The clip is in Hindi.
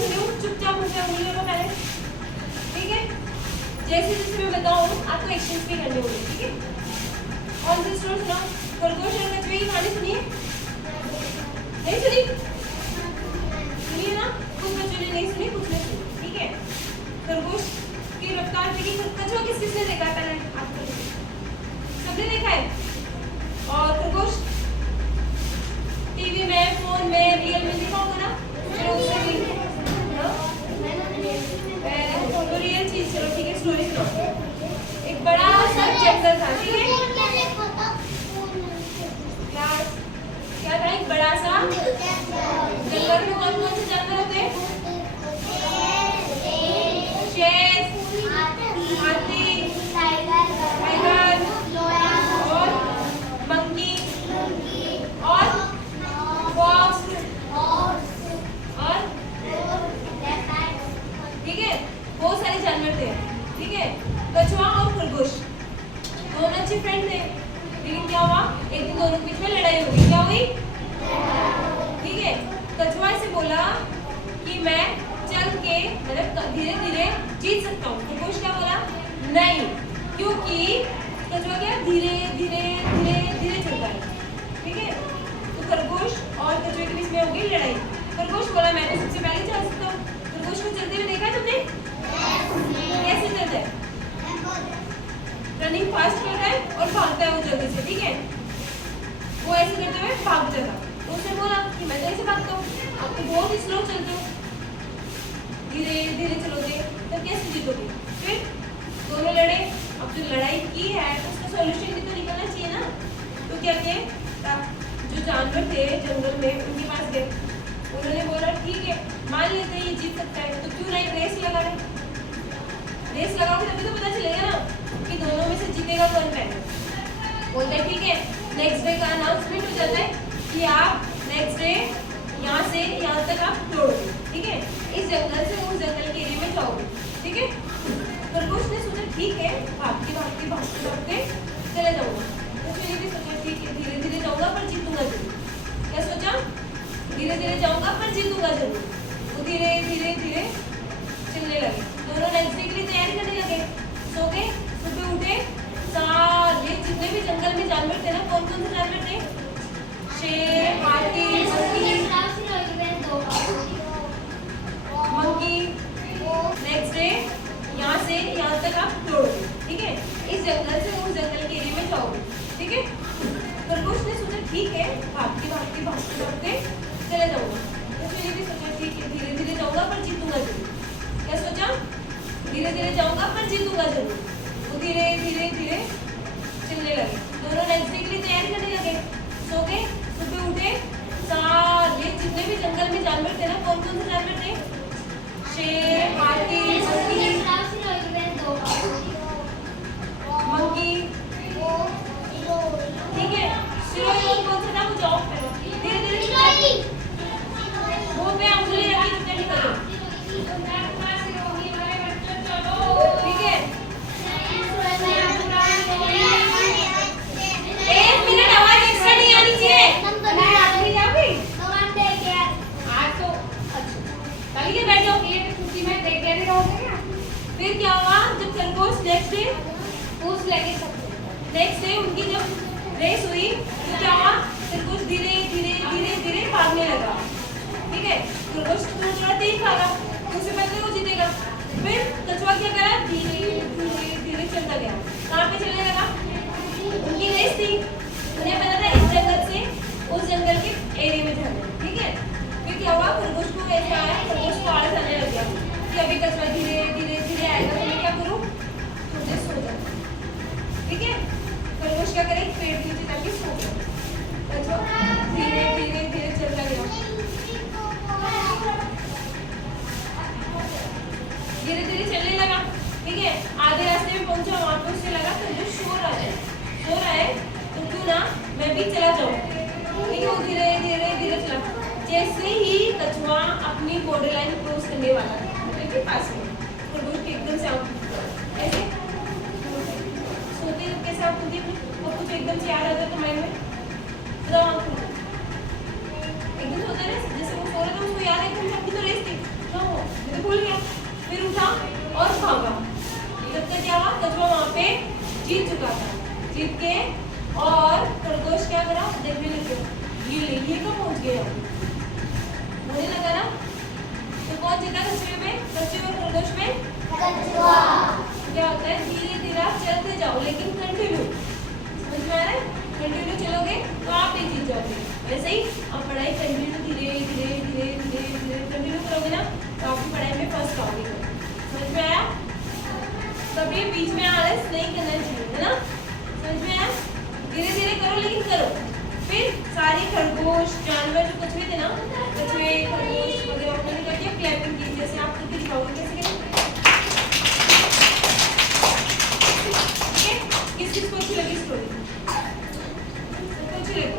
सुनी हूँ चुपचाप मुझे उंगली लगाओ पहले, ठीक है? जैसे जैसे मैं बताऊँ आपको एक्शंस भी करने होंगे, ठीक है? कौन सी स्टोरी सुनाओ? खरगोश और कछुए की कहानी सुनिए? नहीं सुनी? सुनिए ना, कुछ बच्चों ने नहीं सुनी, कुछ ने सुनी, ठीक है? खरगोश की रफ्तार देखी, कछुआ किस किसने देखा है पहले? आपको सबने देखा है? और खरगोश टीवी में, फोन में, रियल में देखा होगा ना? चलो उससे भी तो रियल चीज, चलो ठीक है, स्टोरी सुनाओ। एक बड़ा सा जंगल था, ठीक है? क्या था? एक बड़ा सा जंगल में कौन कौन से जानवर होते हैं? शेर, हाथी, टाइगर और मंकी और फॉक्स और ठीक है, बहुत सारे जानवर थे, ठीक है? कछुआ और खरगोश दोनों अच्छे फ्रेंड थे, लेकिन क्या हुआ, एक दिन दोनों के बीच में लड़ाई हो गई। क्या हुई? ठीक है, कछुआ से बोला कि मैं चल के मतलब धीरे धीरे जीत सकता हूँ। खरगोश क्या बोला? नहीं, क्योंकि कछुआ क्या धीरे धीरे धीरे धीरे चलता है, ठीक है? तो खरगोश और कछुए के बीच में हो गई लड़ाई। खरगोश बोला मैं तो सबसे पहले चल सकता हूँ। खरगोश को चलते हुए देखा है तुमने? कैसे चलता है? रनिंग फास्ट करता है और भागता है वो जल्दी से, ठीक है? वो ऐसे करते हुए भाग जाता। तो उसने बोला कि मैं तो ऐसे भागता हूँ, आप तो बहुत ही स्लो चलते हो, धीरे धीरे चलोगे तो कैसे जीतोगे? फिर दोनों लड़े। अब जो लड़ाई की है तो उसका सॉल्यूशन भी तो निकलना चाहिए ना। तो क्या किया, जो जानवर थे जंगल में उनके पास गए, उन्होंने बोला ठीक है मान लेते हैं ये जीत सकता है, तो क्यों ना एक रेस लगा रहे? रेस लगाओगे तभी तो पता चलेगा ना कि दोनों में से जीतेगा कौन पहले। बोलते हैं ठीक है, नेक्स्ट डे का अनाउंसमेंट हो जाता है कि आप नेक्स्ट डे यहाँ से यहाँ तक आप दौड़ोगे, ठीक है? इस जंगल से उस जंगल के एरिया में जाओगे, ठीक है? खरगोश ने सोचा ठीक है, भागते भागते भागते भागते चले जाऊंगा। तो मैंने भी सोचा ठीक है धीरे धीरे जाऊंगा पर जीतूंगा जरूर। क्या सोचा? धीरे धीरे जाऊंगा पर जीतूंगा जरूर। तो धीरे धीरे धीरे चलने लगे। दोनों नेक्स्ट डे के लिए तैयारी करने लगे। सो गए, सुबह उठे, सारे जितने भी जंगल में जानवर थे ना, कौन कौन से जानवर थे? शेर, हाथी, मंकी। नेक्स्ट डे यहाँ से यहाँ तक आप दौड़ोगे, ठीक है? इस जंगल से उस जंगल के एरिया में जाओगे, ठीक है? खरगोश ने सोचा ठीक है, भागते भागते भागते भागते चले जाऊंगा। तो मैंने भी सोचा ठीक है धीरे धीरे जाऊंगा पर जीतूंगा जरूर। क्या सोचा? धीरे धीरे जाऊंगा पर जीतूंगा जरूर। वो धीरे धीरे धीरे चलने लगे। दोनों नेक्स्ट डे के लिए तैयारी करने लगे। सो गए, सुबह उठे, सारे जितने भी जंगल में जानवर थे ना, कौन कौन से जानवर थे? शेर, हाथी, मंकी, ठीक है? सिरोही कौन सा था? वो जाओ धीरे धीरे मुंह पे उंगली रखी तो निकलो, ठीक है? एक मिनट आवाज एक्स्ट्रा नहीं आनी चाहिए। आखिरी जाओगी? आज तो अच्छा चलिए बैठ जाओ। में देखे रहोगे क्या? फिर क्या हुआ, जब खरगोश नेक्स्ट डे पूछ लगे सबसे, नेक्स्ट डे उनकी जब रेस हुई तो क्या हुआ, खरगोश धीरे धीरे धीरे धीरे भागने लगा, ठीक है? खरगोश थोड़ा तेज भागा, उससे पहले वो जीतेगा। फिर कछुआ क्या करा, धीरे धीरे धीरे चलता गया। कहाँ पे चलने लगा? उनकी रेस थी, उन्हें पता था इस जंगल से उस जंगल के एरिया में जाना, ठीक है? फिर क्या हुआ, खरगोश को ऐसा आया, खरगोश को आलस आने लग गया कि अभी कछुआ धीरे धीरे धीरे आएगा तो मैं क्या करूँ, मुझे सो जाऊँ, ठीक है? खरगोश क्या करे, पेड़ के नीचे जाके सो गया। कछुआ धीरे धीरे धीरे चलता गया, धीरे धीरे चलने लगा, ठीक है? आधे रास्ते में पहुंचा, वहां पे उसे लगा तो जो शोर आ रहा है तो क्यों ना मैं भी चला जाऊँ, ठीक है? वो धीरे धीरे धीरे चला। जैसे ही कछुआ अपनी बॉर्डर लाइन क्रॉस करने वाला था के पास में, खरगोश के एकदम से आंख ऐसे सोते तो कैसे आंख खुलती है, वो कुछ एकदम से याद आता है तो माइंड में बताओ, आंख खुल एकदम होता है ना, जैसे वो सो रहा था उसको याद है एकदम से अपनी तो रेस थी, तो देखने लगे ये कब पहुंच गए हम? होने लगा ना? तो कौन जीता कछुए में खरगोश में? कछुआ। क्या होता है, धीरे धीरे आप चलते जाओ लेकिन कंटिन्यू, समझ में आ रहा है? कंटिन्यू चलोगे तो आप ही जीत जाओगे। वैसे ही आप पढ़ाई कंटिन्यू धीरे धीरे धीरे धीरे धीरे कंटिन्यू करोगे ना तो आपकी पढ़ाई में फर्स्ट आओगे। समझ में आया? कभी बीच में आलस नहीं करना चाहिए, है ना? समझ में आया? धीरे धीरे करो लेकिन करो। फिर सारे खरगोश जानवर जो कछुए थे ना, कछुए खरगोश वगैरह उन्होंने क्या किया, क्लैपिंग की, जैसे आप करके दिखाओगे कैसे करेंगे? ठीक है? किस किस को अच्छी लगी स्टोरी? सबको अच्छी लगी?